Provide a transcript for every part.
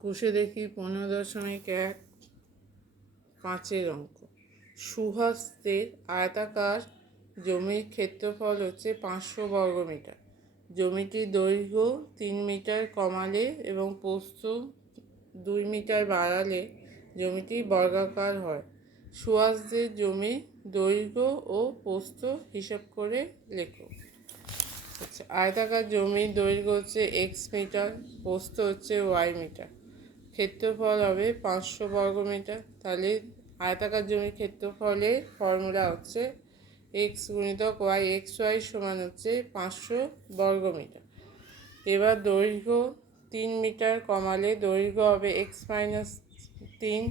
কষে দেখি 15.1 5-এর অঙ্ক। সুহস্তের আয়তাকার জমির ক্ষেত্রফল হচ্ছে 500 বর্গমিটার। জমিটির দৈর্ঘ্য 3 মিটার কমালে এবং প্রস্থ 2 মিটার বাড়ালে জমিটি বর্গাকার হয়। সুহস্তের জমি দৈর্ঘ্য ও প্রস্থ হিসাব করে লেখো। আচ্ছা, আয়তাকার জমির দৈর্ঘ্য হচ্ছে এক্স মিটার, প্রস্থ হচ্ছে ওয়াই মিটার, ক্ষেত্রফল হবে 500 বর্গমিটার। তাহলে আয়তাকার জমির ক্ষেত্রফলের ফর্মুলা হচ্ছে এক্স গুণিতক ওয়াই, এক্স ওয়াই সমান হচ্ছে 500 বর্গমিটার। এবার দৈর্ঘ্য 3 মিটার কমালে দৈর্ঘ্য হবে এক্স মাইনাস 3,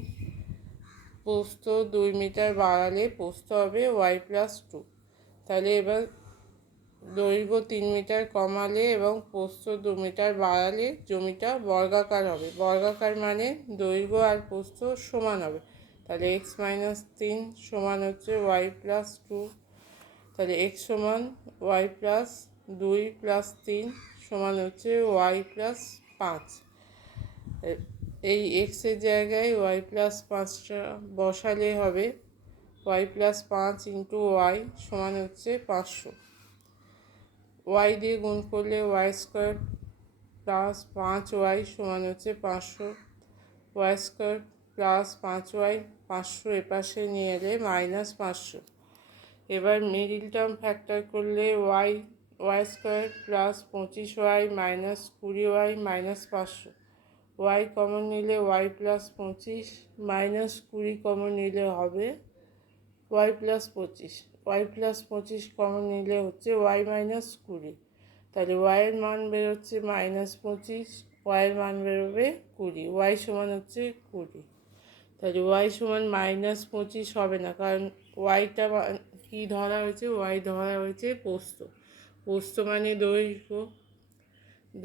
প্রস্থ 2 মিটার বাড়ালে প্রস্থ হবে ওয়াই প্লাস 2। তাহলে এবার দৈর্ঘ্য 3 মিটার কমালে এবং প্রস্থ 2 মিটার বাড়ালে জমিটা বর্গাকার হবে। বর্গাকার মানে দৈর্ঘ্য আর প্রস্থ সমান হবে। তাহলে এক্স মাইনাস 3 সমান হচ্ছে ওয়াই প্লাস 2। তাহলে এক্স সমান ওয়াই প্লাস 2 প্লাস 3 সমান হচ্ছে ওয়াই প্লাস 5। এই এক্সের জায়গায় ওয়াই প্লাস 5টা বসালে হবে ওয়াই প্লাস 5 ইন্টু ওয়াই সমান হচ্ছে 500। ওয়াই দিয়ে গুণ করলে ওয়াই স্কোয়ার প্লাস 5y সমান হচ্ছে 500। ওয়াই স্কোয়ার প্লাস 5y 500 এপাশে নিয়ে এলে মাইনাস 500। এবার মিডিল টার্ম ফ্যাক্টর করলে y square plus 25y minus 20y minus 500। Y common নিলে ওয়াই প্লাস 25 মাইনাস 20 কমন নিলে হবে y plus 25। Y plus 25 common নিলে হচ্ছে ওয়াই মাইনাস 20। তাহলে ওয়াইয়ের মান বেরোচ্ছে মাইনাস 25, ওয়াইয়ের মান বেরোবে 20, ওয়াই সমান হচ্ছে 20। তাহলে ওয়াই সমান মাইনাস 25 হবে না, কারণ ওয়াইটা কী ধরা হয়েছে, ওয়াই ধরা হয়েছে প্রস্থ। প্রস্থ মানে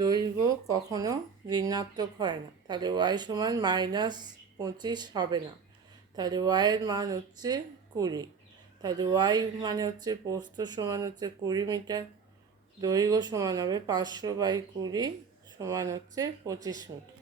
দৈর্ঘ্য কখনো ঋণাত্মক হয় না। তাহলে ওয়াই সমান মাইনাস 25 হবে না। তাহলে ওয়াইয়ের মান হচ্ছে 20। তাহলে ওয়াই মানে হচ্ছে প্রস্থ সমান হচ্ছে 20 মিটার, দৈর্ঘ্য সমান হবে 500/20 সমান হচ্ছে 25 মিটার।